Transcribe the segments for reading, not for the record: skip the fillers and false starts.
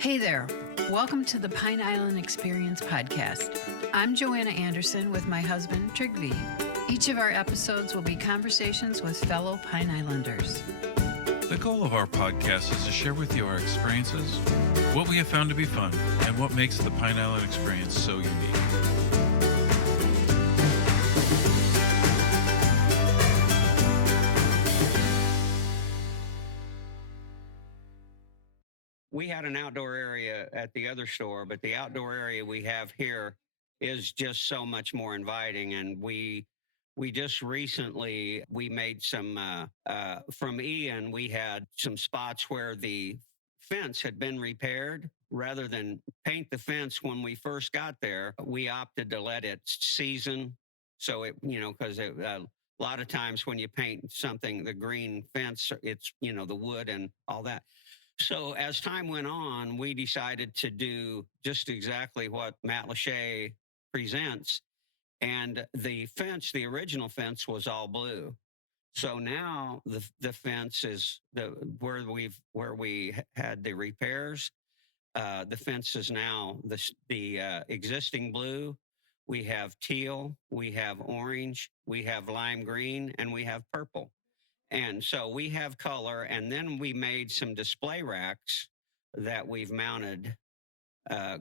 Hey there. Welcome to the Pine Island Experience podcast. I'm Joanna Anderson with my husband, Trygve. Each of our episodes will be conversations with fellow Pine Islanders. The goal of our podcast is to share with you our experiences, what we have found to be fun, and what makes the Pine Island experience so unique. We had an outdoor area at the other store, but the outdoor area we have here is just so much more inviting. And we just recently, we made some, from Ian, we had some spots where the fence had been repaired. Rather than paint the fence when we first got there, we opted to let it season. So it, because a lot of times when you paint something, the green fence, it's, the wood and all that. So as time went on, we decided to do just exactly what Matlacha presents. And the fence, the original fence was all blue. So now the fence is where we had the repairs. The fence is now the existing blue. We have teal, we have orange, we have lime green, and we have purple. And so we have color, and then we made some display racks that we've mounted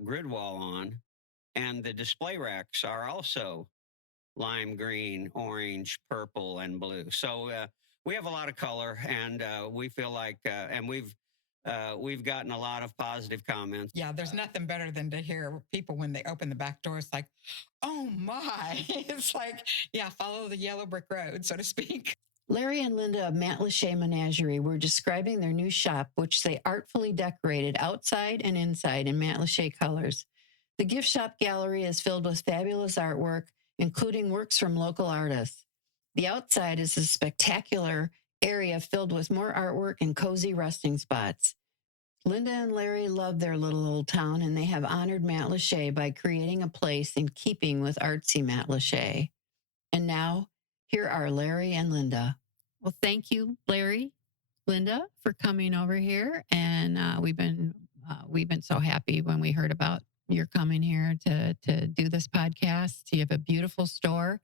grid wall on. And the display racks are also lime green, orange, purple, and blue. So we have a lot of color, and we feel like, and we've gotten a lot of positive comments. Yeah, there's nothing better than to hear people when they open the back door. It's like, oh my, it's like, yeah, follow the yellow brick road, so to speak. Larry and Linda of Matlacha Menagerie were describing their new shop, which they artfully decorated outside and inside in Matlacha colors. The gift shop gallery is filled with fabulous artwork, including works from local artists. The outside is a spectacular area filled with more artwork and cozy resting spots. Linda and Larry love their little old town, and they have honored Matlacha by creating a place in keeping with artsy Matlacha. And now, here are Larry and Linda. Well, thank you, Larry, Linda, for coming over here. And we've been so happy when we heard about your coming here to do this podcast. You have a beautiful store.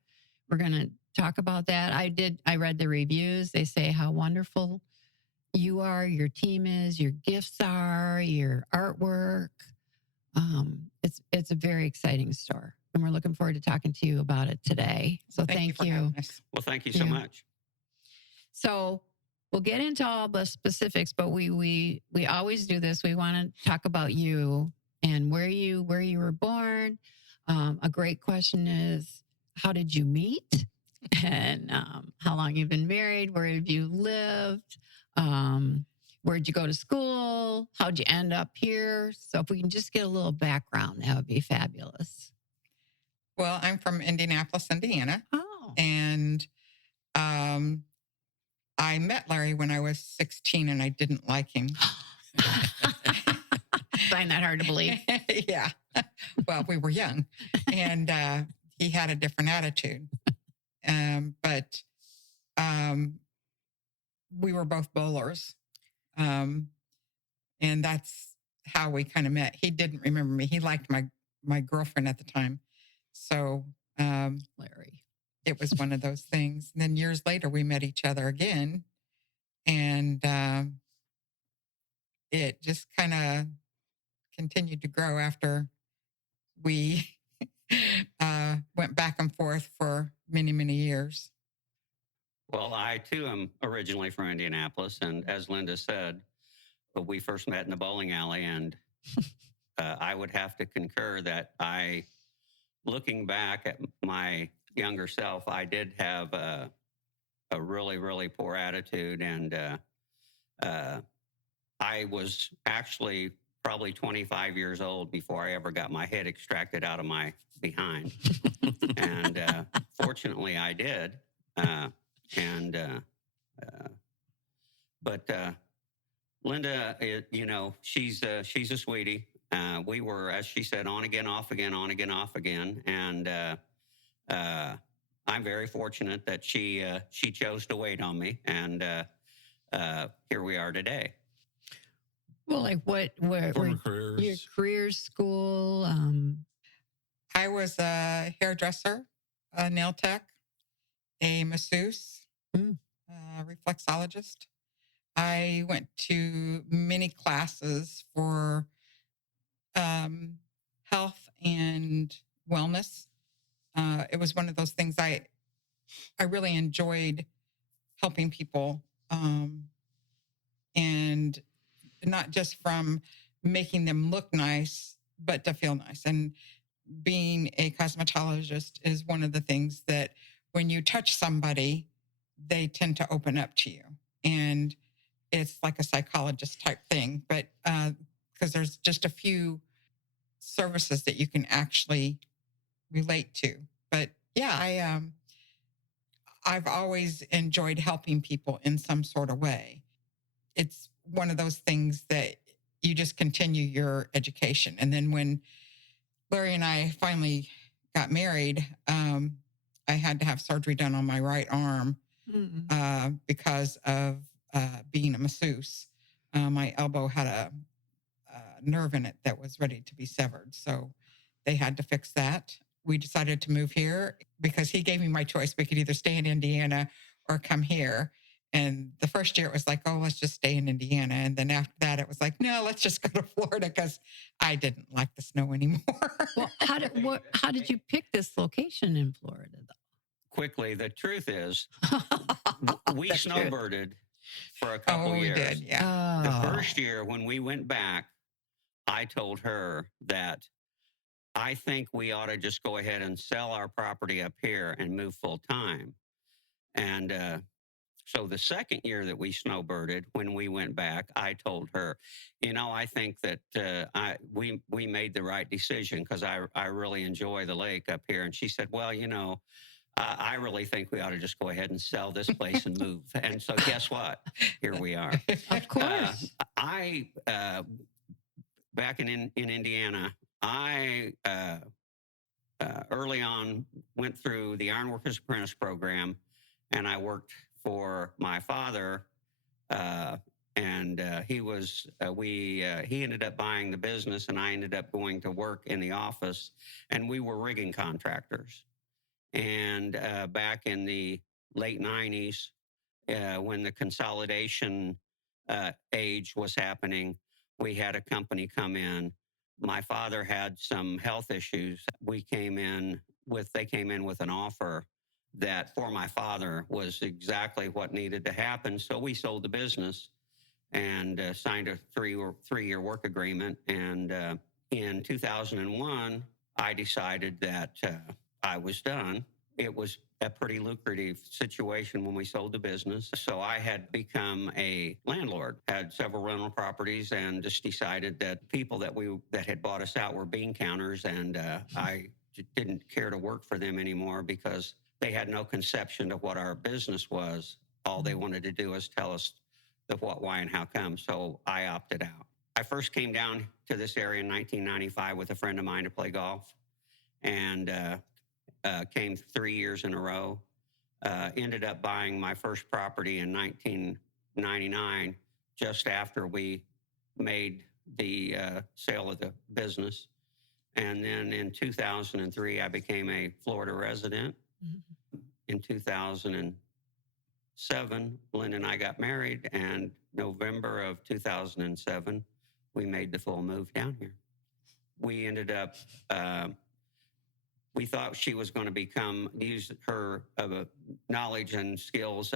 We're going to talk about that. I read the reviews. They say how wonderful you are, your team is, your gifts are, your artwork. It's a very exciting store. And we're looking forward to talking to you about it today. So thank you. Well, thank you so much. So we'll get into all the specifics, but we always do this. We want to talk about you and where you were born. A great question is, how did you meet? And how long you've been married? Where have you lived? Where'd you go to school? How'd you end up here? So if we can just get a little background, that would be fabulous. Well, I'm from Indianapolis, Indiana. Oh. And I met Larry when I was 16 and I didn't like him. Find that hard to believe. Yeah. Well, we were young and he had a different attitude. But we were both bowlers. And that's how we kind of met. He didn't remember me. He liked my girlfriend at the time. So, Larry, it was one of those things. And then years later, we met each other again. And it just kind of continued to grow after we went back and forth for many, many years. Well, I too am originally from Indianapolis. And as Linda said, we first met in the bowling alley. And I would have to concur that looking back at my younger self, I did have a really, really poor attitude. And I was actually probably 25 years old before I ever got my head extracted out of my behind. And fortunately, I did. But Linda, she's a sweetie. We were, as she said, on again, off again, on again, off again. And I'm very fortunate that she chose to wait on me. And here we are today. Well, like where Former your careers. career school? I was a hairdresser, a nail tech, a masseuse, Mm. a reflexologist. I went to many classes for health and wellness. It was one of those things I really enjoyed helping people, and not just from making them look nice, but to feel nice. And being a cosmetologist is one of the things that when you touch somebody, they tend to open up to you. And it's like a psychologist type thing, but because there's just a few services that you can actually relate to. But yeah, I've always enjoyed helping people in some sort of way. It's one of those things that you just continue your education. And then when Larry and I finally got married, I had to have surgery done on my right arm because of being a masseuse. My elbow had a nerve in it that was ready to be severed. So they had to fix that. We decided to move here because he gave me my choice. We could either stay in Indiana or come here. And the first year it was like, oh, let's just stay in Indiana. And then after that, it was like, no, let's just go to Florida because I didn't like the snow anymore. Well, how did you pick this location in Florida, Quickly, the truth is, though? we That's true. snowbirded for a couple we years. did, yeah. The Oh. first year when we went back, I told her that I think we ought to just go ahead and sell our property up here and move full time. And so the second year that we snowbirded, when we went back, I told her, I think that we made the right decision because I really enjoy the lake up here. And she said, well, I really think we ought to just go ahead and sell this place and move. And so guess what? Here we are. Of course. I back in Indiana, I early on went through the Ironworkers Apprentice program, and I worked for my father. And he ended up buying the business, and I ended up going to work in the office, and we were rigging contractors. And back in the late 90s, when the consolidation age was happening, we had a company come in. My father had some health issues. They came in with an offer that for my father was exactly what needed to happen. So we sold the business and signed a three-year work agreement. And in 2001, I decided that I was done. It was a pretty lucrative situation when we sold the business. So I had become a landlord, had several rental properties, and just decided that people that had bought us out were bean counters, and I didn't care to work for them anymore because they had no conception of what our business was. All they wanted to do was tell us the what, why, and how come. So I opted out. I first came down to this area in 1995 with a friend of mine to play golf, and came 3 years in a row. Ended up buying my first property in 1999, just after we made the sale of the business. And then in 2003, I became a Florida resident. Mm-hmm. In 2007, Linda and I got married, and November of 2007, we made the full move down here. We ended up, we thought she was going to use her knowledge and skills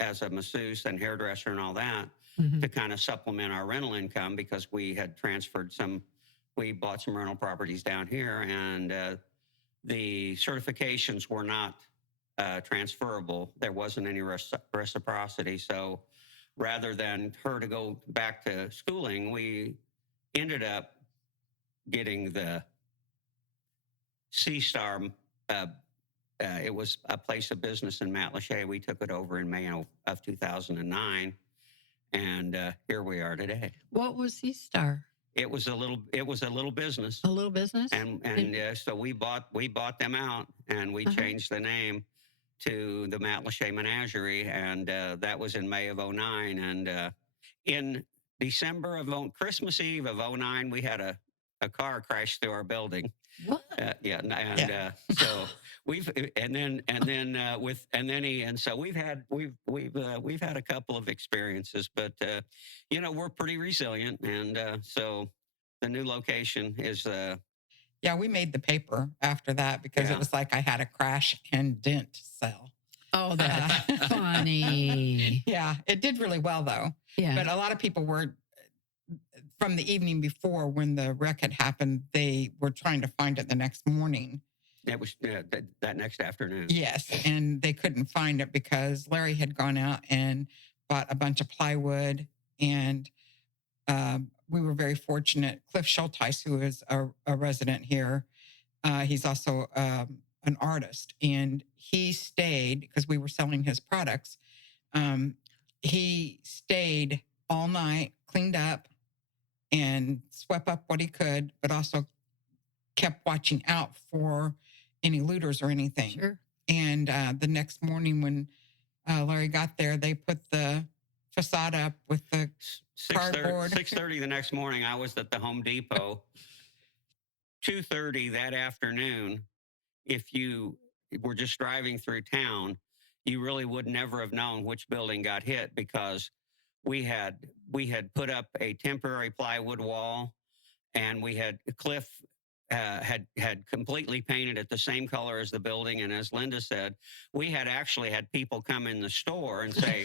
as a masseuse and hairdresser and all that to kind of supplement our rental income, because we had we bought some rental properties down here, and the certifications were not transferable. There wasn't any reciprocity. So rather than her to go back to schooling, we ended up getting the C-Star. It was a place of business in Matlacha. We took it over in May of 2009, and here we are today. What was C-Star? It was a little business. A little business? And so we bought them out, and we changed the name to the Matlacha Menagerie, and that was in May of 2009. And in December of Christmas Eve of '09, we had a car crash through our building. What? So we've so we've had a couple of experiences, but we're pretty resilient, and so the new location is Yeah, we made the paper after that because it was like I had a crash and dent sell. Oh, that's funny. Yeah, it did really well though. Yeah. But a lot of people were, from the evening before when the wreck had happened, they were trying to find it the next morning. It was that next afternoon. Yes, and they couldn't find it because Larry had gone out and bought a bunch of plywood, and we were very fortunate. Cliff Schulteis, who is a resident here, he's also an artist, and he stayed because we were selling his products. He stayed all night, cleaned up, and swept up what he could, but also kept watching out for any looters or anything. Sure. And the next morning when Larry got there, they put the facade up with the cardboard. 6:30 the next morning, I was at the Home Depot. 2:30 that afternoon, if you were just driving through town, you really would never have known which building got hit because we had put up a temporary plywood wall, and we had Cliff had completely painted it the same color as the building. And as Linda said, we had actually had people come in the store and say,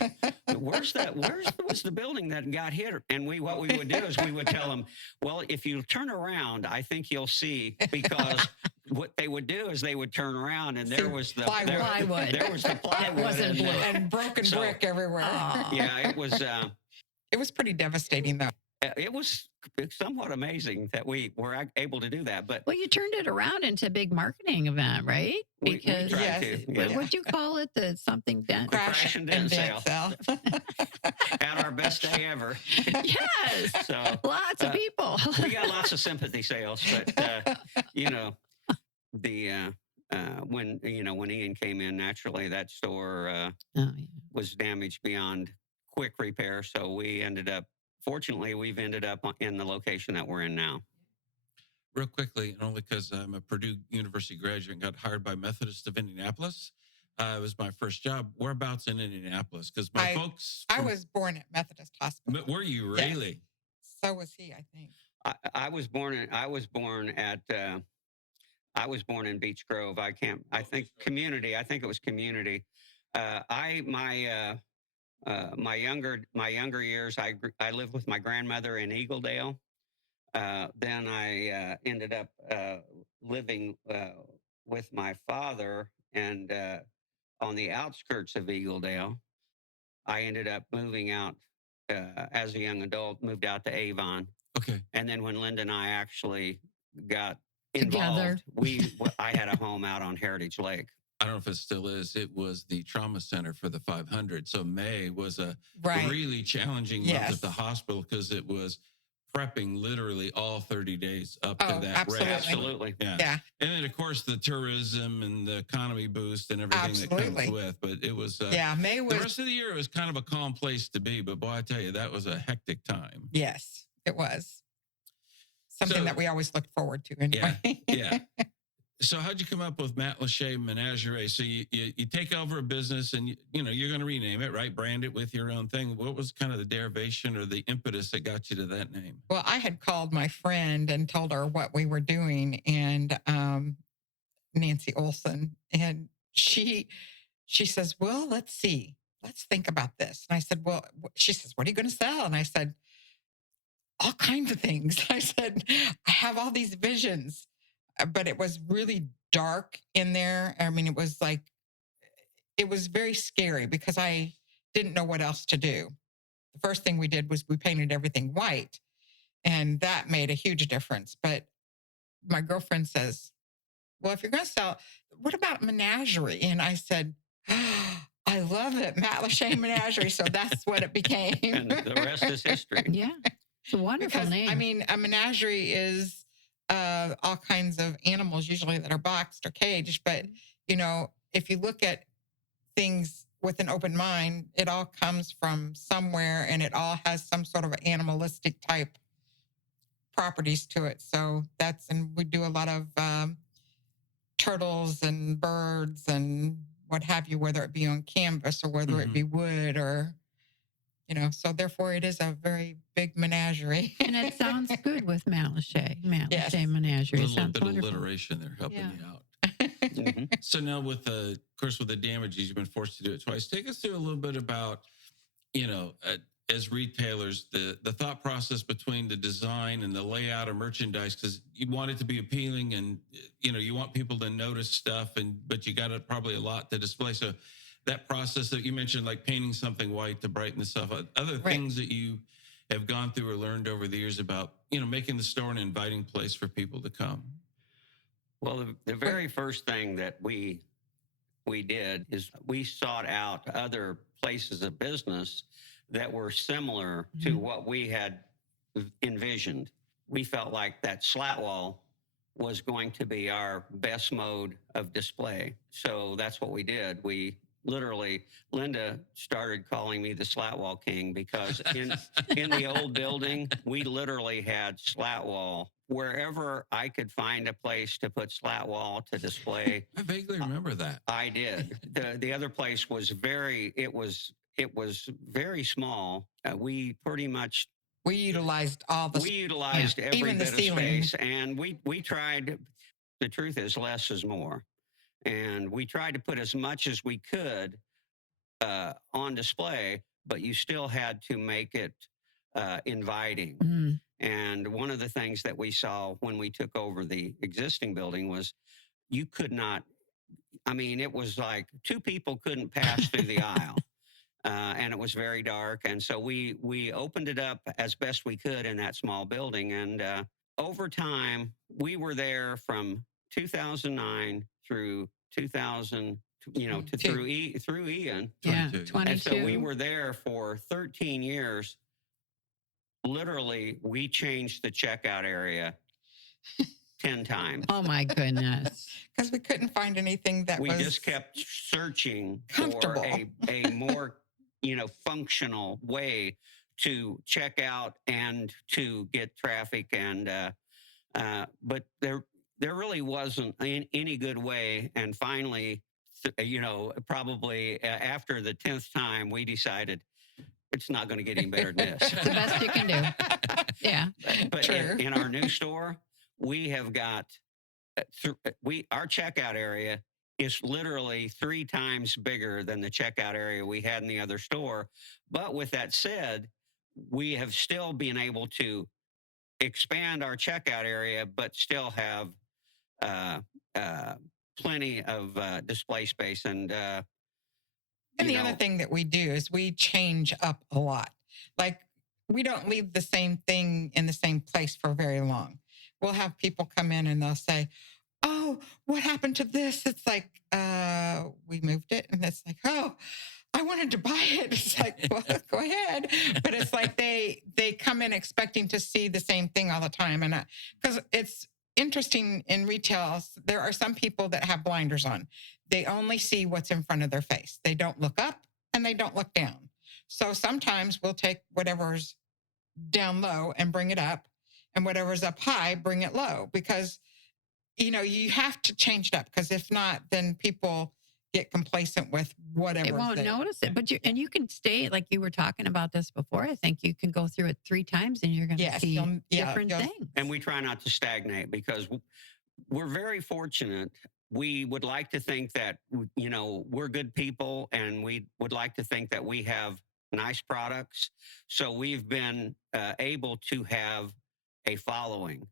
where's the building that got hit? And what we would do is we would tell them, well, if you turn around, I think you'll see, because what they would do is they would turn around and there was the plywood. There was the plywood. It wasn't blue. And broken brick everywhere. Yeah, it was. It was pretty devastating, though. It was somewhat amazing that we were able to do that. But well, you turned it around into a big marketing event, right? Because we tried to. Yeah. What'd you call it? The something dent? Crash and dent sale. At our best day ever. Yes. So lots of people. We got lots of sympathy sales, but when Ian came in, naturally that store was damaged beyond quick repair. So fortunately, we've ended up in the location that we're in now. Real quickly, and only because I'm a Purdue University graduate and got hired by Methodist of Indianapolis. It was my first job. Whereabouts in Indianapolis? Because my folks... I was born at Methodist Hospital. Were you really? Yes. So was he, I think. I was born in Beech Grove. I think Community. I think it was Community. My younger years, I lived with my grandmother in Eagledale. Then I ended up living with my father, and on the outskirts of Eagledale. I ended up moving out as a young adult, moved out to Avon. Okay. And then when Linda and I actually got involved, I had a home out on Heritage Lake. I don't know if it still is. It was the trauma center for the 500. So May was a really challenging month at the hospital because it was prepping literally all 30 days up to that. Absolutely. Yeah. And then, of course, the tourism and the economy boost and everything that comes with. But it was, May was, the rest of the year, it was kind of a calm place to be. But boy, I tell you, that was a hectic time. Yes, it was. Something that we always looked forward to anyway. Yeah. So how'd you come up with Matlacha Menagerie? So you take over a business and you're going to rename it, right? Brand it with your own thing. What was kind of the derivation or the impetus that got you to that name? Well, I had called my friend and told her what we were doing, and Nancy Olson, and she says, "Well, let's see, let's think about this." And I said, "Well," she says, "What are you going to sell?" And I said, "All kinds of things." I said, "I have all these visions." But it was really dark in there. I mean, it was very scary because I didn't know what else to do. The first thing we did was we painted everything white, and that made a huge difference. But my girlfriend says, "Well, if you're going to sell, what about Menagerie?" And I said, "I love it, Matlacha Menagerie." So that's what it became. And the rest is history. Yeah, it's a wonderful name. I mean, a menagerie is all kinds of animals, usually that are boxed or caged. But, if you look at things with an open mind, it all comes from somewhere and it all has some sort of animalistic type properties to it. So and we do a lot of turtles and birds and what have you, whether it be on canvas or whether it be wood or, so therefore it is a very big menagerie. And it sounds good with Matlacha Yes. Menagerie. A It little sounds bit wonderful. of alliteration there helping Yeah. you out. Mhm. So now with of course, with the damages, you've been forced to do it twice. Take us through a little bit about, as retailers, the thought process between the design and the layout of merchandise, because you want it to be appealing and, you want people to notice stuff, but you got probably a lot to display. So that process that you mentioned, like painting something white to brighten the stuff, other Right. things that you have gone through or learned over the years about, making the store an inviting place for people to come. Well, the very first thing that we did is we sought out other places of business that were similar to what we had envisioned. We felt like that slat wall was going to be our best mode of display. So that's what we did. We literally, Linda started calling me the slat wall king because in the old building, we literally had slat wall. Wherever I could find a place to put slat wall to display, I vaguely remember that. I did. The other place was very very small. We pretty much We utilized all we utilized every even the bit of ceiling. space, and we tried. The truth is, less is more, and we tried to put as much as we could on display, but you still had to make it inviting. Mm. And one of the things that we saw when we took over the existing building was you could not. I mean, it was like two people couldn't pass through the aisle. And it was very dark. And so we opened it up as best we could in that small building. And over time, we were there from 2009 through 2000, through Ian. Yeah, 22. 22. And so we were there for 13 years. Literally, we changed the checkout area 10 times. Oh my goodness. because we couldn't find anything that We was just kept searching comfortable. for a more functional way to check out and to get traffic, and but there really wasn't any good way. And finally, probably after the 10th time, we decided it's not going to get any better than this. It's the best you can do. Yeah. But True. in our new store, we have got our checkout area is literally 3 times bigger than the checkout area we had in the other store. But with that said, we have still been able to expand our checkout area, but still have plenty of display space. And the other thing that we do is we change up a lot. Like we don't leave the same thing in the same place for very long. We'll have people come in and they'll say, "Oh, what happened to this?" It's like, we moved it. And it's like, "Oh, I wanted to buy it." It's like, well, go ahead. But it's like they come in expecting to see the same thing all the time. And because it's interesting in retail, there are some people that have blinders on. They only see what's in front of their face. They don't look up and they don't look down. So sometimes we'll take whatever's down low and bring it up, and whatever's up high, bring it low, because you have to change it up, because if not, then people get complacent with whatever. They won't notice it. But you can stay, like you were talking about this before. I think you can go through it 3 times and you're going to see different things. And we try not to stagnate, because we're very fortunate. We would like to think that, we're good people, and we would like to think that we have nice products. So we've been able to have a following.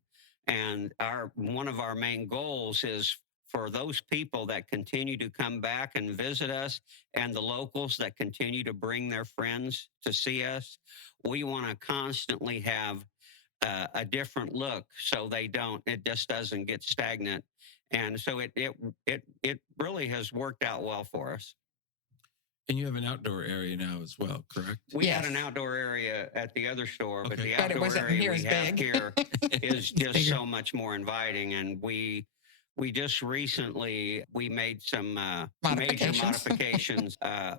And one of our main goals is for those people that continue to come back and visit us, and the locals that continue to bring their friends to see us. We want to constantly have a different look, so it just doesn't get stagnant. And so it really has worked out well for us. And you have an outdoor area now as well, correct? We had an outdoor area at the other store, but the But it outdoor wasn't area near we as have big. here is just bigger. so much more inviting. And we we just recently we made some major Modifications. modifications.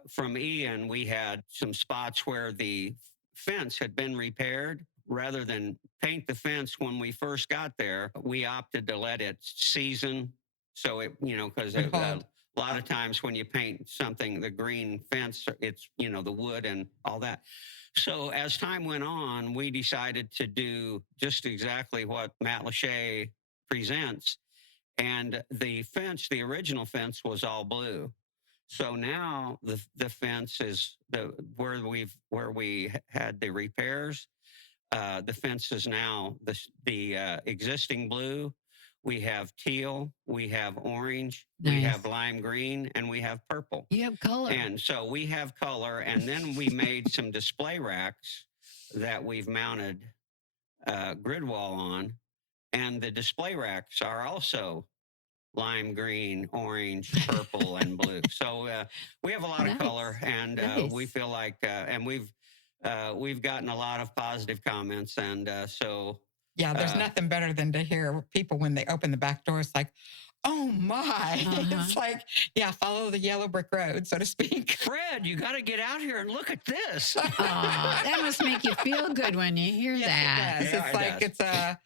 From Ian, we had some spots where the fence had been repaired. Rather than paint the fence when we first got there, we opted to let it season. So it, because Would hold. a lot of times when you paint something, the green fence, it's, the wood and all that. So as time went on, we decided to do just exactly what Matlacha presents. And the fence, the original fence was all blue. So now the fence is where we had the repairs. The fence is now the existing blue. We have teal, we have orange, we Nice. have lime green, and we have purple. You have color. And so we have color, and then we made some display racks that we've mounted grid wall on, and the display racks are also lime green, orange, purple, and blue. So we have a lot Nice. of color, and we Nice. feel like, and we've gotten a lot of positive comments, and so Yeah, there's nothing better than to hear people when they open the back door. It's like, oh my. It's like, yeah, follow the yellow brick road, so to speak. Fred, you got to get out here and look at this. Aw, that must make you feel good when you hear Yes, that. it does. Yeah, It's it like does.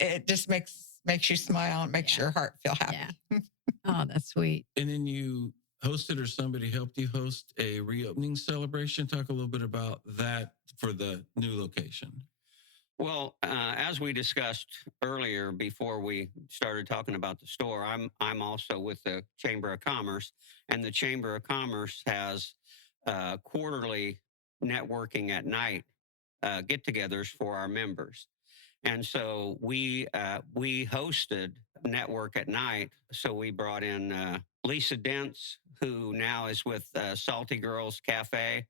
it just makes you smile and makes Yeah. your heart feel happy. Yeah. Oh, that's sweet. And then you hosted, or somebody helped you host, a reopening celebration. Talk a little bit about that for the new location. Well, as we discussed earlier, before we started talking about the store, I'm also with the Chamber of Commerce, and the Chamber of Commerce has quarterly networking at night get-togethers for our members, and so we hosted network at night. So we brought in Lisa Dents, who now is with Salty Girls Cafe.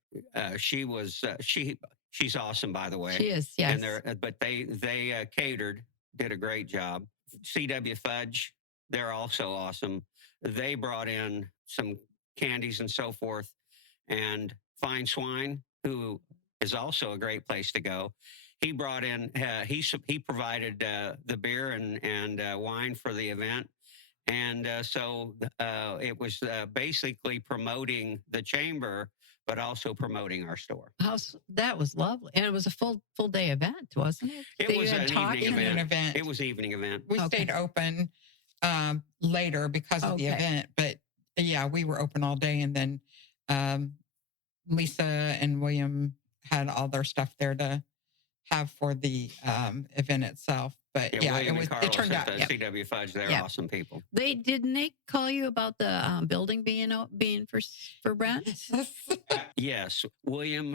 She's awesome, by the way. She is, yes. And but they catered, did a great job. CW Fudge, they're also awesome. They brought in some candies and so forth. And Fine Swine, who is also a great place to go. He brought in, he provided the beer and wine for the event. And so it was basically promoting the chamber, but also promoting our store. That was lovely. And it was a full day event, wasn't it? It So you was had an talking? evening An event. event. It was an evening event. We Okay. stayed open later because of the Okay. event, but yeah, we were open all day. And then Lisa and William had all their stuff there to have for the event itself. But yeah, William and Carlos it turned at out. the CW Fudge. They're Yep. awesome people. Didn't they call you about the building being for rent? Yes, William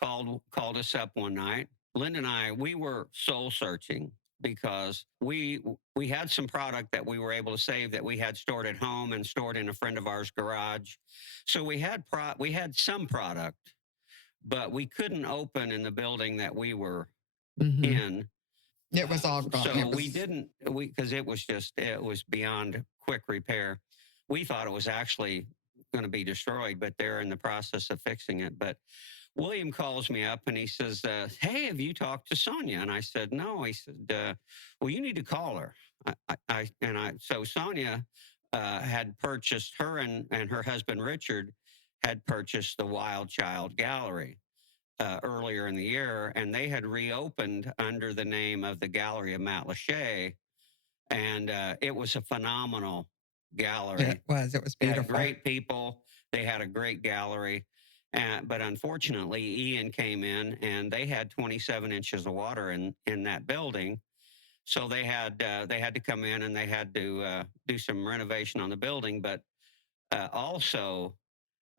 called us up one night. Linda and I, we were soul searching because we had some product that we were able to save that we had stored at home and stored in a friend of ours' garage. So we had some product, but we couldn't open in the building that we were Mhm. in. It was all gone. So It we was- didn't, because it was beyond quick repair. We thought it was actually going to be destroyed, but they're in the process of fixing it. But William calls me up and he says, hey, have you talked to Sonia? And I said, no. He said, well, you need to call her. So Sonia had purchased, her and her husband, Richard, had purchased the Wild Child Gallery earlier in the year, and they had reopened under the name of the Gallery of Matlacha, and it was a phenomenal gallery. It was They had beautiful. great people. They had a great gallery. But unfortunately, Ian came in and they had 27 inches of water in that building. So they had to come in and they had to do some renovation on the building. But also,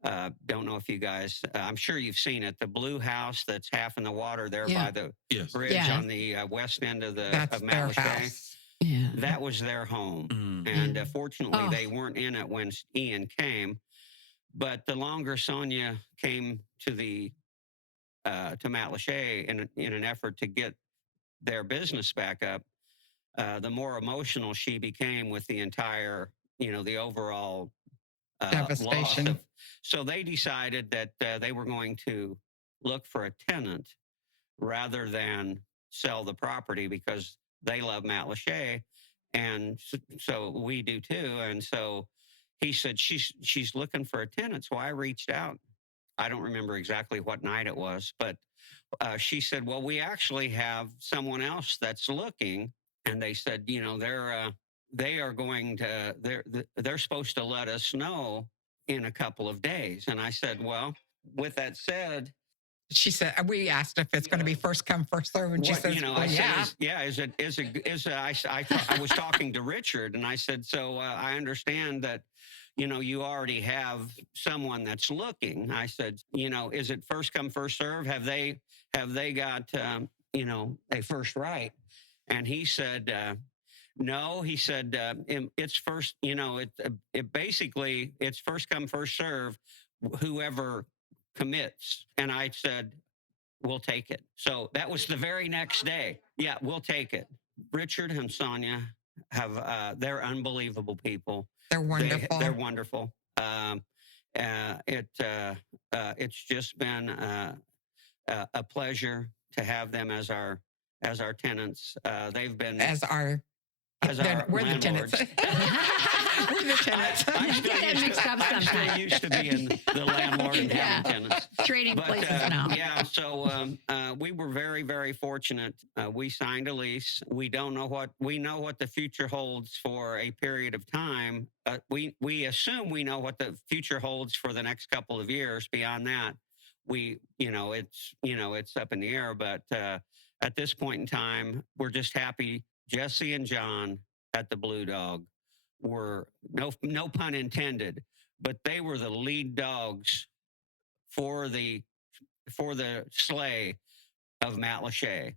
don't know if you guys, I'm sure you've seen it, the blue house that's half in the water there Yeah. by the Yes. bridge Yeah. on the west end of That's of their Matlacha. house. Yeah. That was their home. Mm. And Yeah. fortunately, Oh. they weren't in it when Ian came. But the longer Sonia came to to Matlacha in an effort to get their business back up, the more emotional she became with the entire, the overall Devastation. loss. So they decided that they were going to look for a tenant rather than sell the property because they love Matlacha. and so we do too. And so he said she's looking for a tenant. So I reached out. I don't remember exactly what night it was, but she said, "Well, we actually have someone else that's looking." And they said, they are going to they're supposed to let us know in a couple of days. And I said, "Well, with that said, She said, we asked if it's going to be first come, first serve. And she what, says, well, I yeah. said, I was talking to Richard, and I said, so I understand that, you already have someone that's looking." I said, "Is it first come, first serve? Have they got, a first right?" And he said, "No." He said, "It's first, it basically, it's first come, first serve, whoever commits." And I said, "We'll take it." So that was the very next day. "Yeah, we'll take it." Richard and Sonia they're unbelievable people. They're wonderful. They're wonderful. It's just been a pleasure to have them as our tenants. They've been we're the tenants. We're the tenants. I'm still used to being the landlord and having tenants. Trading places now. Yeah, so we were very, very fortunate. We signed a lease. We know what the future holds for a period of time. We assume we know what the future holds for the next couple of years. Beyond that, it's up in the air. But at this point in time, we're just happy. Jesse and John at the Blue Dog were, no pun intended, but they were the lead dogs for the sleigh of Matlacha.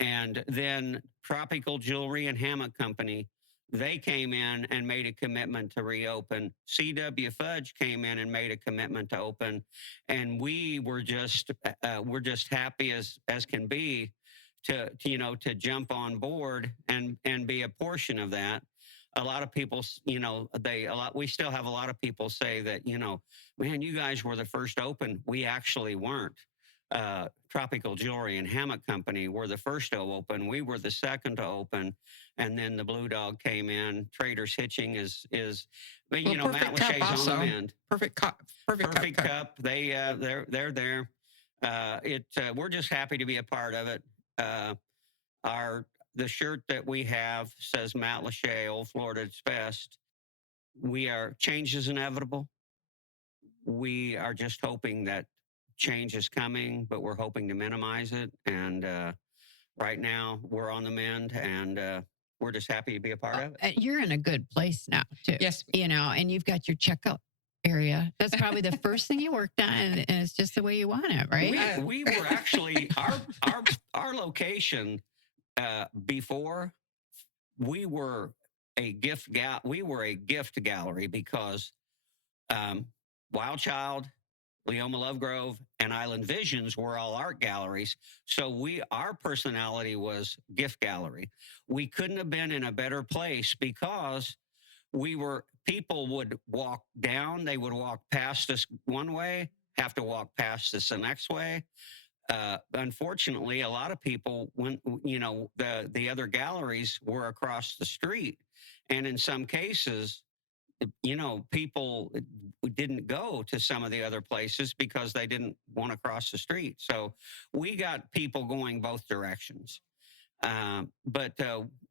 And then Tropical Jewelry and Hammock Company, they came in and made a commitment to reopen. CW Fudge came in and made a commitment to open, and we're just happy as can be to jump on board and be a portion of that. A lot of people, we still have a lot of people say that, man, you guys were the first open. We actually weren't. Tropical Jewelry and Hammock Company were the first to open. We were the second to open, and then the Blue Dog came in. Traders Hitching is Matlacha's on the mend. Perfect Cup. They're there. We're just happy to be a part of it. The shirt that we have says Matlacha, Old Florida, it's best. Change is inevitable. We are just hoping that change is coming, but we're hoping to minimize it. And right now, we're on the mend, and we're just happy to be a part of it. You're in a good place now, too. Yes. And you've got your checkout area. That's probably the first thing you worked on, and it's just the way you want it, right? We were actually, our location before, we were a gift gallery because Wild Child, Leoma Lovegrove, and Island Visions were all art galleries. So our personality was gift gallery. We couldn't have been in a better place because people would walk down, they would walk past us one way, have to walk past us the next way. Unfortunately, a lot of people, the other galleries were across the street. And in some cases, people didn't go to some of the other places because they didn't want to cross the street. So we got people going both directions. But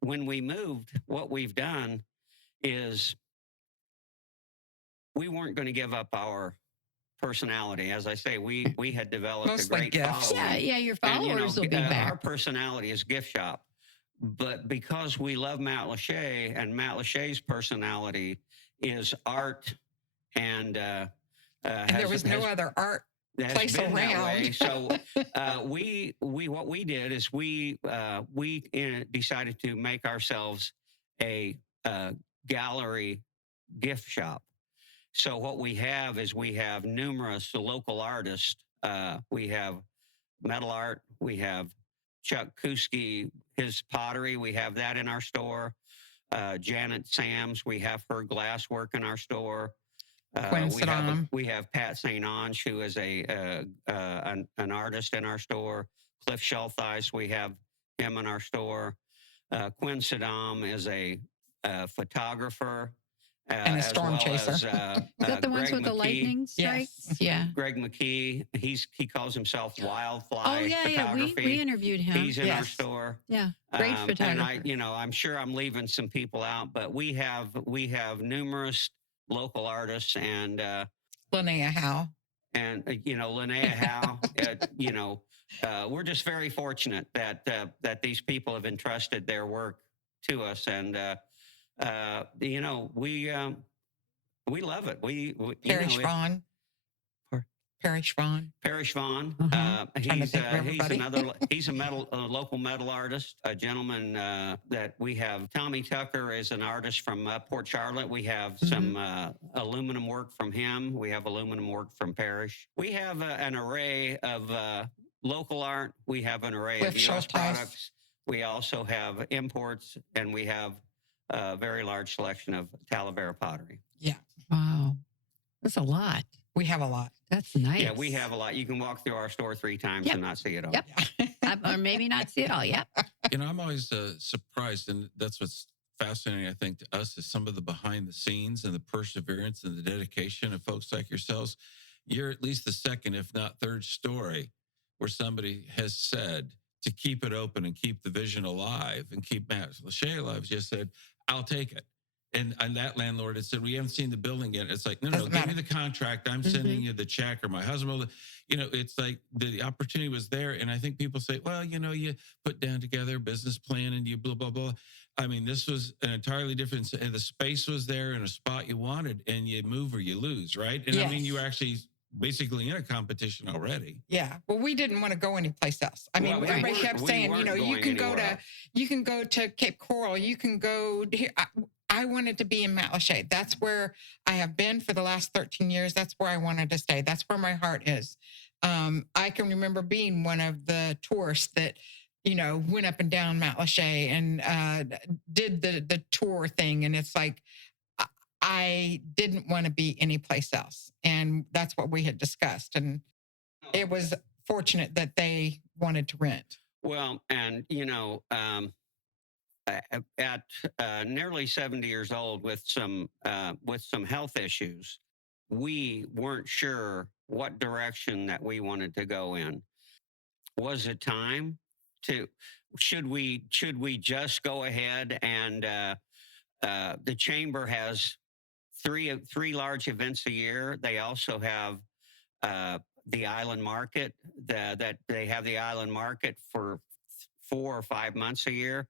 when we moved, what we've done is we weren't going to give up our personality. As I say, we had developed a great following. Yeah, your followers will be back. Our personality is gift shop. But because we love Matlacha, and Matlacha's personality is art, and there was no other art place around. So what we did is we decided to make ourselves a gallery gift shop. So what we have is we have numerous local artists. We have metal art. We have Chuck Kuski, his pottery. We have that in our store. Janet Sams, we have her glass work in our store. We have Pat St. Ange, who is an artist in our store. Cliff Shelthice, we have him in our store. Quinn Saddam is a photographer, And a as storm well chaser. as Is that the ones Greg with the McKee. lightning strikes? Yes. Yeah. Greg McKee, he calls himself Wildfly Oh yeah, yeah. Photography. We interviewed him. He's in our Yes. store. Yeah, great photographer. And I'm sure I'm leaving some people out, but we have numerous local artists and Linnea Howe. Linnea Howe. We're just very fortunate that these people have entrusted their work to us, and we love it. Parrish Vaughn. Par- Parrish Vaughn. Parrish Vaughn. Uh-huh. Trying to think of He's everybody. he's a local metal artist, a gentleman that we have. Tommy Tucker is an artist from Port Charlotte. We have some aluminum work from him. We have aluminum work from Parrish. We have an array of local art. We have an array Cliff of U.S. Schulteis. products. We also have imports, and we have a very large selection of Talavera pottery. Yeah. Wow, that's a lot. We have a lot. That's nice. Yeah, we have a lot. You can walk through our store 3 times Yep. and not see it all. Yep. Or maybe not see it all. Yeah. I'm always surprised, and that's what's fascinating, I think, to us is some of the behind the scenes and the perseverance and the dedication of folks like yourselves. You're at least the second, if not third story where somebody has said to keep it open and keep the vision alive and keep Matlacha alive, just said, I'll take it. And that landlord had said, we haven't seen the building yet. It's like, no, Doesn't give me matter. the contract. I'm sending you the check, or my husband will. It's like the opportunity was there. And I think people say, well, you put down together a business plan and you blah, blah, blah. I mean, this was an entirely different, and the space was there in a spot you wanted, and you move or you lose, right? And I mean, you were actually basically in a competition already. Yeah. Well, we didn't want to go anyplace else. I mean, Well, we everybody weren't- kept we saying, weren't you going can go anywhere to else. you can go to Cape Coral, you can go here. I wanted to be in Matlacha. That's where I have been for the last 13 years. That's where I wanted to stay. That's where my heart is. I can remember being one of the tourists that, went up and down Matlacha and did the tour thing. And it's like, I didn't want to be anyplace else. And that's what we had discussed. And it was fortunate that they wanted to rent. Well, and at nearly 70 years old with some health issues, we weren't sure what direction that we wanted to go in. Was it time to? Should we just go ahead and the chamber has three large events a year. They also have the island market. That they have the island market for 4 or 5 months a year.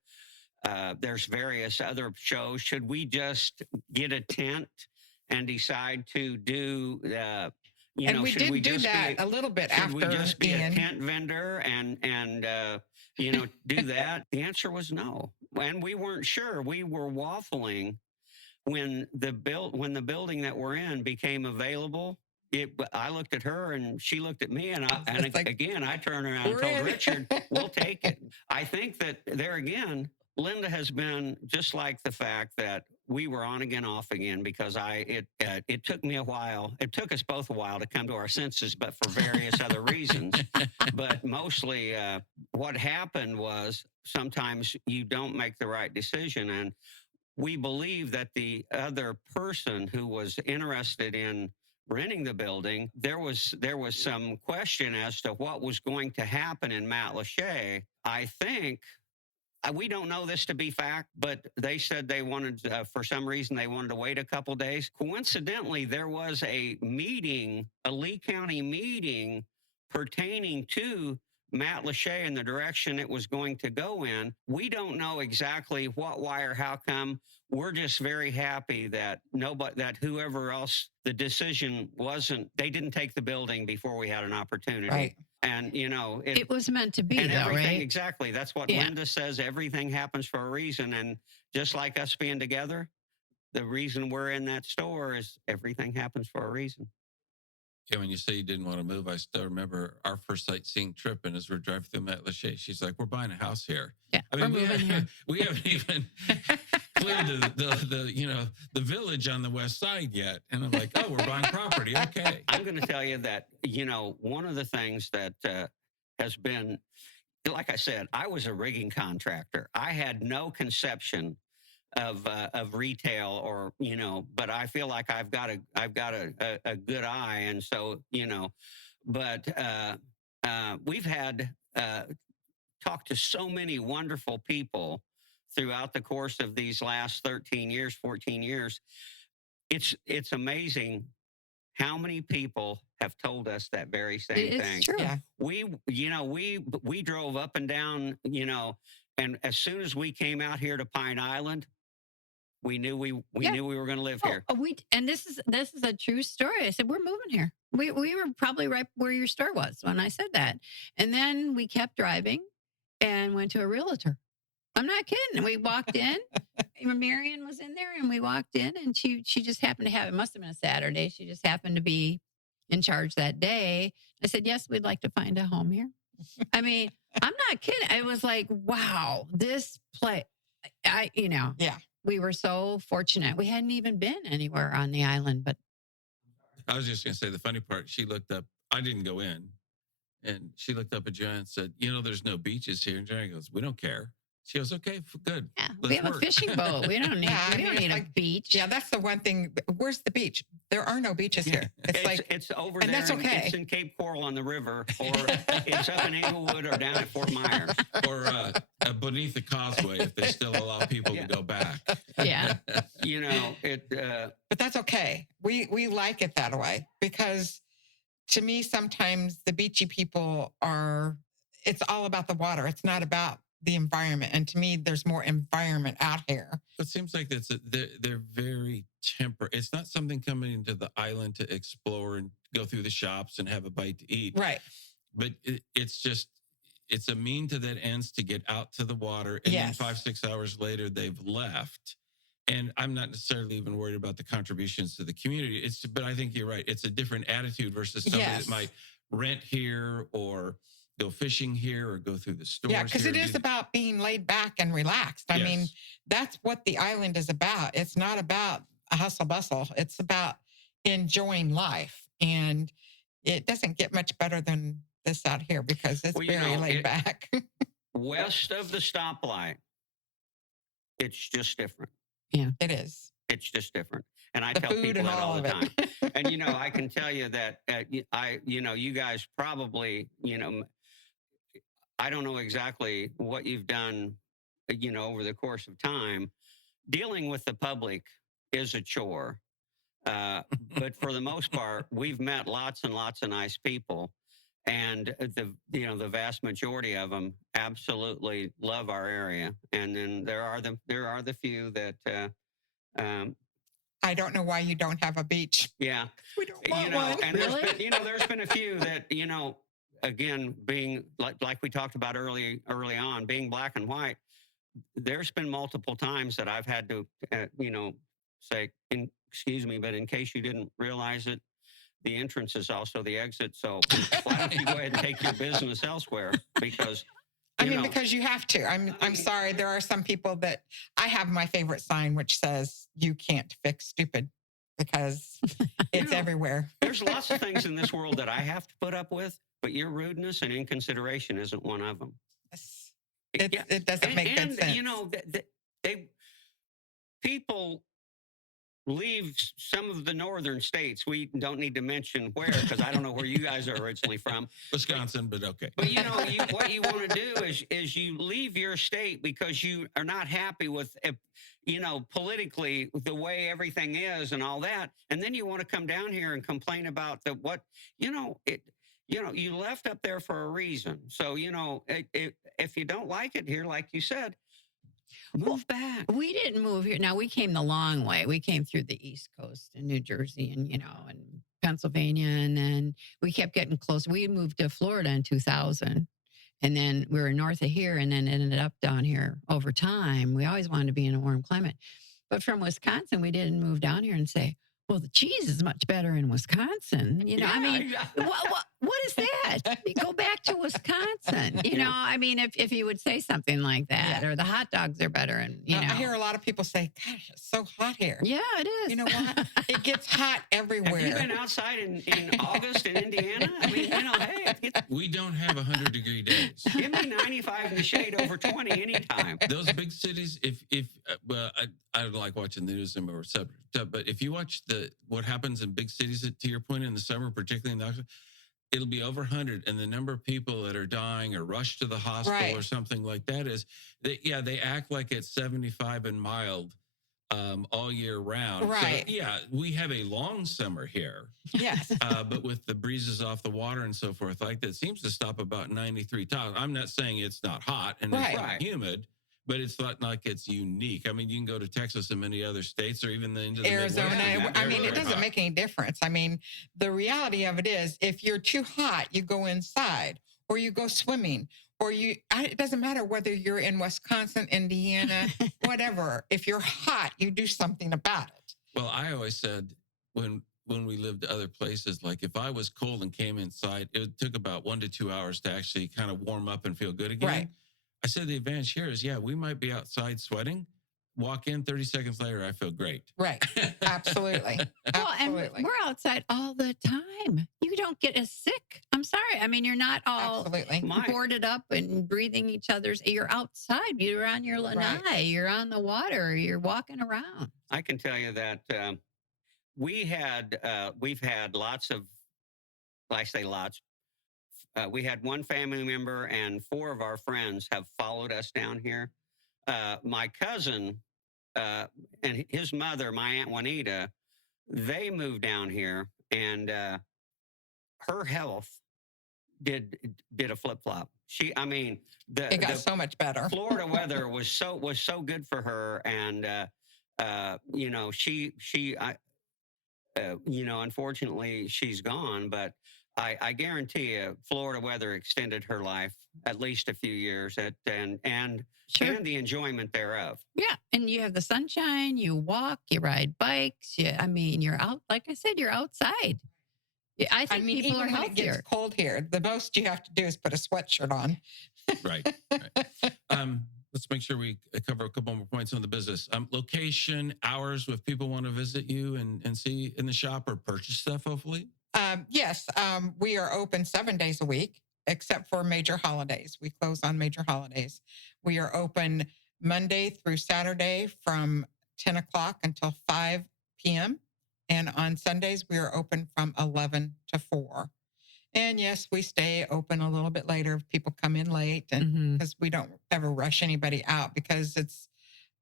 There's various other shows. Should we just get a tent and decide to do? And we did do that a little bit should after we just be Ian. a tent vendor and do that? The answer was no, and we weren't sure. We were waffling when the building that we're in became available. I looked at her and she looked at me, and again I turned around and told Richard, "We'll take it." I think that there again, Linda has been just like the fact that we were on again, off again, because it took me a while. It took us both a while to come to our senses, but for various other reasons. But mostly what happened was sometimes you don't make the right decision. And we believe that the other person who was interested in renting the building, there was some question as to what was going to happen in Matlacha. I think we don't know this to be fact, but they said they wanted, for some reason, they wanted to wait a couple days. Coincidentally, there was a meeting, a Lee County meeting pertaining to Matlacha and the direction it was going to go in. We don't know exactly what, why, or how come. We're just very happy that whoever else the decision wasn't, they didn't take the building before we had an opportunity. Right. And, It was meant to be, and though, everything, right? exactly. That's what Yeah. Linda says. Everything happens for a reason. And just like us being together, the reason we're in that store is everything happens for a reason. Yeah, when you say you didn't want to move, I still remember our first sightseeing trip, and as we're driving through Matlacha, she's like, "We're buying a house here." Yeah, I mean, we're moving here. we haven't even cleared the village on the west side yet, and I'm like, "Oh, we're buying property, okay." I'm going to tell you that, one of the things that has been, like I said, I was a rigging contractor. I had no conception of retail, or but I feel like I've got a good eye, and so but we've had talked to so many wonderful people throughout the course of these last 13 years, 14 years. It's amazing how many people have told us that very same It's thing. true. Yeah. We drove up and down, and as soon as we came out here to Pine Island, we knew we knew we were going to live here. And this is a true story. I said, we're moving here. We were probably right where your store was when I said that. And then we kept driving and went to a realtor. I'm not kidding. And we walked in. Marion was in there, and we walked in, and she just happened to have, it must have been a Saturday. She just happened to be in charge that day. I said, yes, we'd like to find a home here. I mean, I'm not kidding. I was like, wow, this place, Yeah. we were so fortunate. We hadn't even been anywhere on the island, but I was just going to say the funny part. She looked up. I didn't go in, and she looked up at Joanne and said, there's no beaches here. And Joanne goes, we don't care. She goes, okay, good. yeah, Let's we have work. a fishing boat. We don't need, Yeah, I we don't mean, need it's a like- beach. Yeah, that's the one thing. Where's the beach? There are no beaches here. It's like, It's over and there. that's okay. It's in Cape Coral on the river, or it's up in Englewood, or down at Fort Myers. Or beneath the causeway if they still allow people to go back. Yeah. but that's okay. We like it that way, because to me, sometimes the beachy people it's all about the water. It's not about the environment. And to me, there's more environment out here. It seems like they're very temperate. It's not something coming into the island to explore and go through the shops and have a bite to eat. Right. But it's a mean to that ends to get out to the water. And Yes. then 5-6 hours later, they've left. And I'm not necessarily even worried about the contributions to the community. But I think you're right. It's a different attitude versus somebody Yes. that might rent here or go fishing here or go through the stores. Yeah, because here. it is about being laid back and relaxed. I mean, Yes. that's what the island is about. It's not about a hustle bustle. It's about enjoying life. And it doesn't get much better than this out here, because it's Well, you very know, laid back. West of the stoplight, it's just different. It is. It's just different. And I The tell food people and that all all of the time. it. And I can tell you that you guys probably, I don't know exactly what you've done, over the course of time. Dealing with the public is a chore. But for the most part, we've met lots and lots of nice people. And the vast majority of them absolutely love our area. And then there are the few that, I don't know why you don't have a beach. yeah, We don't want one. and there's been a few that, again, being like we talked about early on, being black and white, there's been multiple times that I've had to, say, excuse me, but in case you didn't realize it, the entrance is also the exit. So why don't you go ahead and take your business elsewhere? Because because you have to. I'm sorry. There are some people that I have my favorite sign, which says you can't fix stupid, because it's everywhere. there's lots of things in this world that I have to put up with, but your rudeness and inconsideration isn't one of them. It doesn't make good sense. People leave some of the northern states. We don't need to mention where, because I don't know where you guys are originally from. Wisconsin, but okay. But what you want to do is you leave your state because you are not happy with, politically the way everything is and all that, and then you want to come down here and complain about you left up there for a reason. So if you don't like it here, like you said, move back. We didn't move here. Now, we came the long way. We came through the East Coast in New Jersey and Pennsylvania. And then we kept getting close. We moved to Florida in 2000. And then we were north of here and then ended up down here over time. We always wanted to be in a warm climate. But from Wisconsin, we didn't move down here and say, well, the cheese is much better in Wisconsin. What is that? Go back to Wisconsin. If you would say something like that, or the hot dogs are better. And, I hear a lot of people say, gosh, it's so hot here. Yeah, it is. You know what? It gets hot everywhere. Have you been outside in August in Indiana? I mean, hey, We don't have 100-degree days. give me 95 in the shade over 20 anytime. Those big cities, if Well, I don't like watching the news anymore, but if you watch what happens in big cities, to your point, in the summer, particularly in the, it'll be over 100, and the number of people that are dying or rushed to the hospital or Right. something like that is, they act like it's 75 and mild all year round. Right. So yeah, we have a long summer here, Yes. but with the breezes off the water and so forth, like that seems to stop about 93 times. I'm not saying it's not hot and it's not Right. humid, but it's not like it's unique. I mean, you can go to Texas and many other states, or even into the Arizona. Midwest, I mean, very it doesn't hot. make any difference. I mean, the reality of it is, if you're too hot, you go inside or you go swimming, or it doesn't matter whether you're in Wisconsin, Indiana, whatever. If you're hot, you do something about it. Well, I always said when we lived other places, like if I was cold and came inside, it took about 1 to 2 hours to actually kind of warm up and feel good again. Right. I said the advantage here is, we might be outside sweating. Walk in 30 seconds later, I feel great. Right. Absolutely. Well, and Absolutely. we're outside all the time. You don't get as sick. I'm sorry. I mean, you're not all Absolutely. boarded up and breathing each other's. You're outside. You're on your lanai. You're on the water. You're walking around. I can tell you that we've had lots of, I say lots. We had one family member and 4 of our friends have followed us down here. My cousin and his mother, my Aunt Juanita, they moved down here, and her health did a flip flop. It It got so much better. Florida weather was so good for her, and unfortunately she's gone, but I guarantee you, Florida weather extended her life at least a few years, and Sure. the enjoyment thereof. Yeah. And you have the sunshine. You walk. You ride bikes. You're out. Like I said, you're outside. Yeah, I think people even are when it healthier. gets cold here, the most you have to do is put a sweatshirt on. Right. Let's make sure we cover a couple more points on the business. Location, hours, if people want to visit you and see in the shop or purchase stuff, hopefully. Yes, we are open 7 days a week, except for major holidays. We close on major holidays. We are open Monday through Saturday from 10 o'clock until 5 p.m. And on Sundays, we are open from 11 to 4. And yes, we stay open a little bit later if people come in late, and because we don't ever rush anybody out, because it's,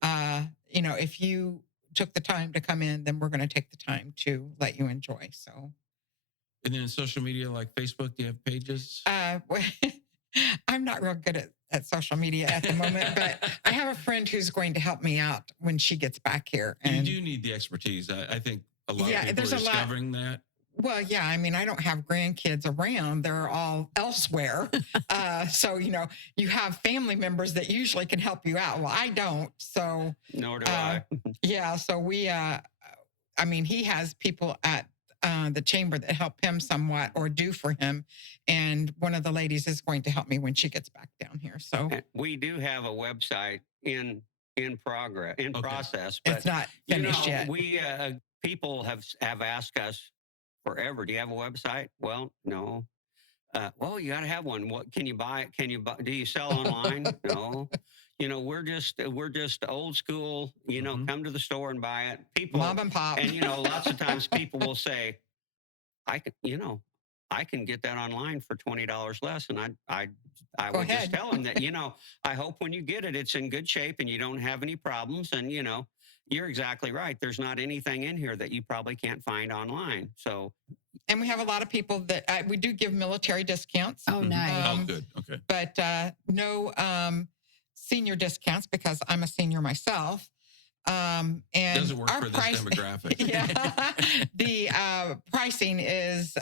if you took the time to come in, then we're going to take the time to let you enjoy. So. And then social media like Facebook, do you have pages? I'm not real good at social media at the moment, but I have a friend who's going to help me out when she gets back here. And you do need the expertise. I think a lot of people there's are a lot. discovering that. Well, yeah, I mean, I don't have grandkids around. They're all elsewhere. So, you have family members that usually can help you out. Well, I don't. So, Nor do I. yeah, so we, he has people at the chamber that help him somewhat or do for him. And one of the ladies is going to help me when she gets back down here. So And we do have a website in process, but it's not finished yet. We people have asked us forever, do you have a website? Well, no. Well, you got to have one. What can you buy? Do you sell online? No. We're just old school. Come to the store and buy it. People, Mom and pop. And lots of times people will say, I can get that online for $20 less, and I Go would ahead. just tell them that I hope when you get it, it's in good shape and you don't have any problems. And you're exactly right. There's not anything in here that you probably can't find online. So. And we have a lot of people that we do give military discounts. Oh, nice. Good. Okay. But no senior discounts, because I'm a senior myself. And Doesn't work our for this demographic. Yeah, the pricing is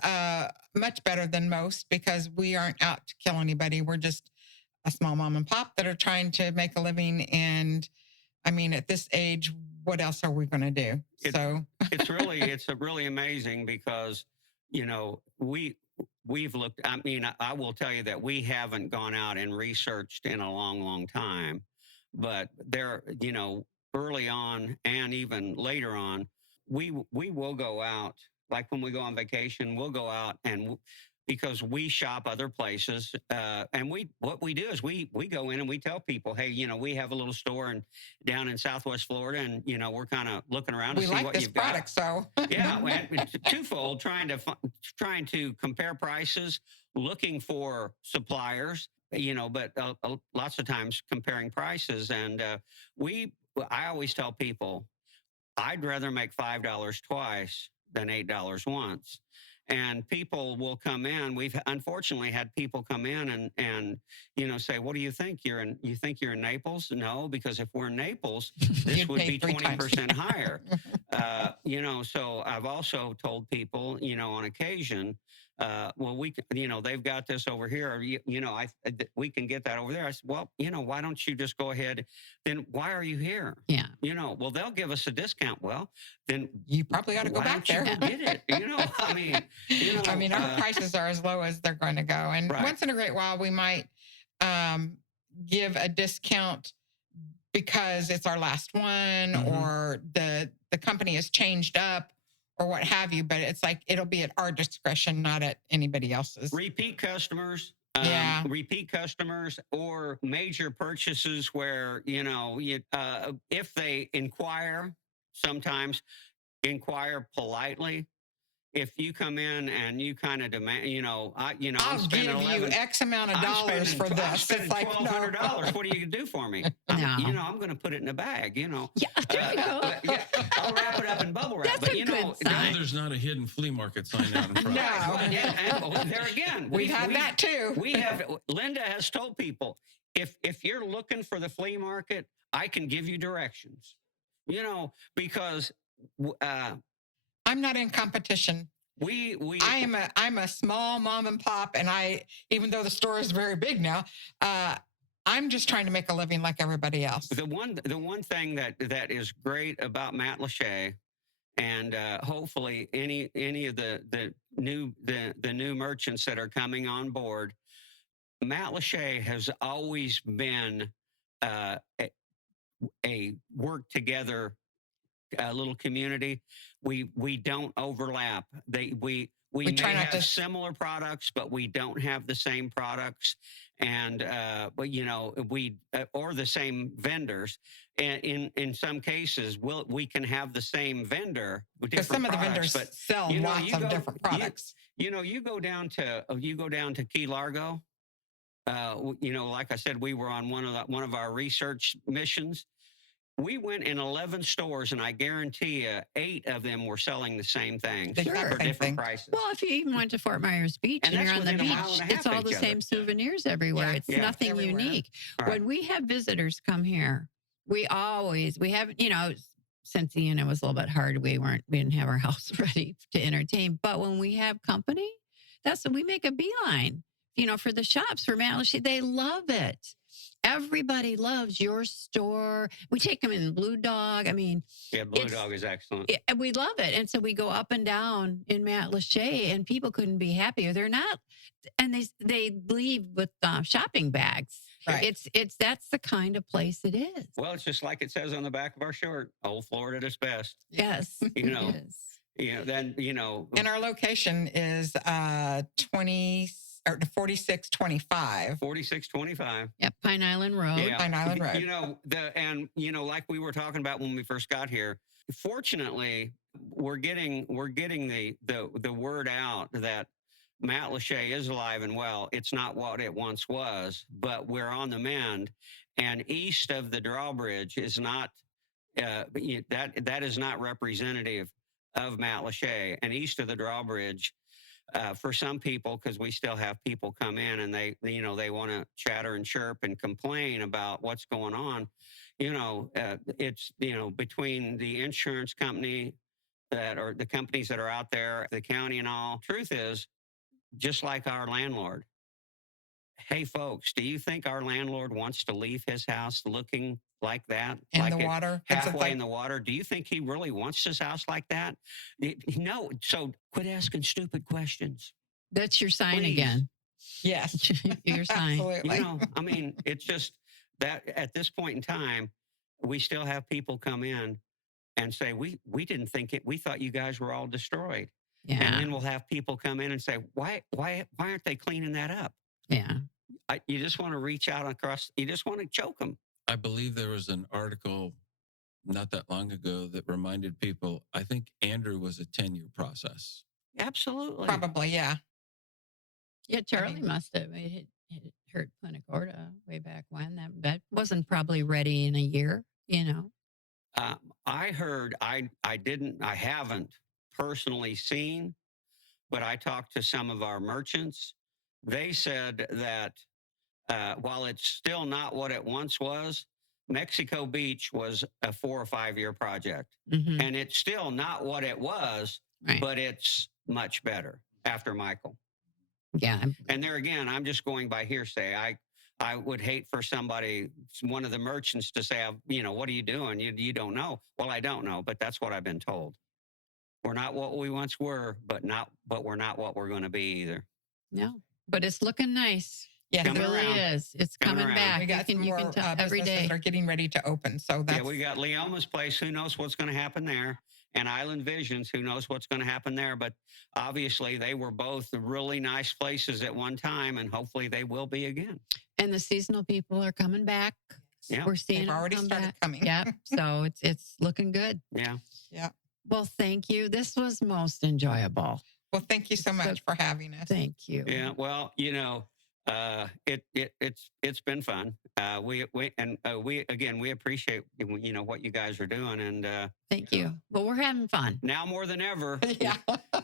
much better than most, because we aren't out to kill anybody. We're just a small mom and pop that are trying to make a living. And at this age, what else are we going to do? It's really amazing, because we've looked. I will tell you that we haven't gone out and researched in a long, long time, but there, early on and even later on, we will go out. Like when we go on vacation, we'll go out and because we shop other places, and what we do is we go in and we tell people, hey, we have a little store down in Southwest Florida, and we're kind of looking around to We see like what this you've product, so got. Yeah, it's twofold: trying to compare prices, looking for suppliers, but lots of times comparing prices, and I always tell people, I'd rather make $5 twice than $8 once. And people will come in. We've unfortunately had people come in and say, "What do you think? You think you're in Naples?" No, because if we're in Naples, this You'd would pay be 3 times. 20% higher. So I've also told people, on occasion, well, they've got this over here. We can get that over there. I said, well, why don't you just go ahead? Then why are you here? Yeah. Well, they'll give us a discount. Well, then You probably ought to go why back don't you there. go get it? I mean, our prices are as low as they're going to go. And Right. once in a great while, we might give a discount because it's our last one, or the company has changed up or what have you. But it's like, it'll be at our discretion, not at anybody else's. Repeat customers. Yeah. Repeat customers or major purchases where, if they sometimes inquire politely. If you come in and you kind of demand, I'll I'm give spending you X amount of dollars for I'm this. spending It's like, no. $1,200. What are you going to do for me? No. I'm going to put it in a bag, Yeah, there you go. I'll wrap it up in bubble wrap. That's a good sign. There's not a hidden flea market sign out in front. No. And there again, We've had that too. Linda has told people, if you're looking for the flea market, I can give you directions, because I'm not in competition. I'm a small mom and pop, and even though the store is very big now, I'm just trying to make a living like everybody else. The one thing that is great about Matlacha, and hopefully any of the new merchants that are coming on board, Matlacha has always been a work together little community. We don't overlap. We may have similar products, but we don't have the same products, and or the same vendors. And in some cases, we can have the same vendor with because different some of the products, vendors but sell lots of different products. You go down to Key Largo. Like I said, we were on one of our research missions. We went in 11 stores, and I guarantee you 8 of them were selling the same thing for different prices. Well, if you even went to Fort Myers Beach and you're on the beach, it's all the same souvenirs everywhere. Yeah. It's nothing everywhere. unique. Right. When we have visitors come here, we have, since Ian, it was a little bit hard. We didn't have our house ready to entertain. But when we have company, that's when we make a beeline, for the shops, for Matlacha. They love it. Everybody loves your store. We take them in Blue Dog. I mean, Blue Dog is excellent. We love it. And so we go up and down in Matlacha, and people couldn't be happier. They're not, and they leave with shopping bags. Right. That's the kind of place it is. Well, it's just like it says on the back of our shirt, "Old Florida at its best." Yes. It is. And our location is 4625. 4625. Yep, Pine Island Road. Yeah. Pine Island Road. Like we were talking about when we first got here. Fortunately, we're getting the word out that Matlacha is alive and well. It's not what it once was, but we're on the mend. And east of the drawbridge is not that is not representative of Matlacha. And east of the drawbridge, for some people, because we still have people come in and they want to chatter and chirp and complain about what's going on. It's between the insurance company or the companies that are out there, the county and all. Truth is, just like our landlord. Hey, folks, do you think our landlord wants to leave his house looking like that? In the water? Halfway in the water? Do you think he really wants his house like that? No. So quit asking stupid questions. That's your sign Please. Again. Yes. Your sign. Absolutely. It's just that at this point in time, we still have people come in and say, we didn't think it. We thought you guys were all destroyed. And Yeah. then we'll have people come in and say, why aren't they cleaning that up? Yeah. You just want to reach out across, you just want to choke them. I believe there was an article not that long ago that reminded people, I think Andrew was a 10-year process. Absolutely. Probably, yeah. Yeah, Charlie must have. It hurt Punta Gorda way back when. That wasn't probably ready in a year, you know. I heard, I haven't personally seen, but I talked to some of our merchants. They said that while it's still not what it once was, Mexico Beach was a 4 or 5 year project. Mhm. And it's still not what it was, Right. but it's much better after Michael. Yeah. And there again, I'm just going by hearsay. I would hate for somebody, one of the merchants, to say, what are you doing? You don't know. Well, I don't know, but that's what I've been told. We're not what we once were, but we're not what we're going to be either. No, but it's looking nice. Yes, It Coming really around. is. It's Coming coming around. back. we got some you more can tell every businesses day. are getting ready to open. So that's Yeah, we got Leoma's place. Who knows what's going to happen there? And Island Visions. Who knows what's going to happen there? But obviously, they were both really nice places at one time, and hopefully, they will be again. And the seasonal people are coming back. Yeah. We're seeing they've them already come started back. coming. Yeah. So it's looking good. Yeah. Well, thank you. This was most enjoyable. Well, thank you so much for having us. Thank you. Yeah. Well, it's been fun. We appreciate what you guys are doing, and Thank you. Well, we're having fun. now more than ever, Yeah.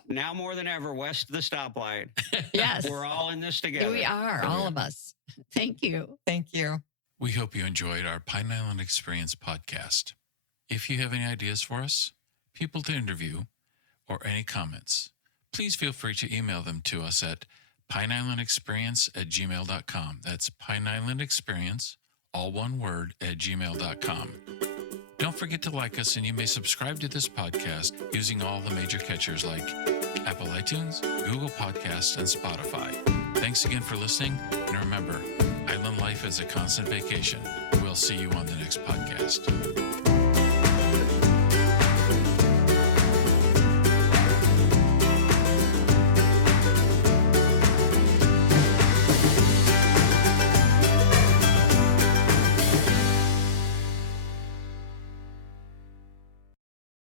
now more than ever, west of the stoplight, Yes. we're all in this together. Here we are, all of us. Thank you. Thank you. We hope you enjoyed our Pine Island Experience podcast. If you have any ideas for us, people to interview, or any comments, please feel free to email them to us at pineislandexperience@gmail.com. That's pineislandexperience, all one word, @gmail.com. Don't forget to like us, and you may subscribe to this podcast using all the major catchers like Apple iTunes, Google Podcasts, and Spotify. Thanks again for listening, and remember, island life is a constant vacation. We'll see you on the next podcast.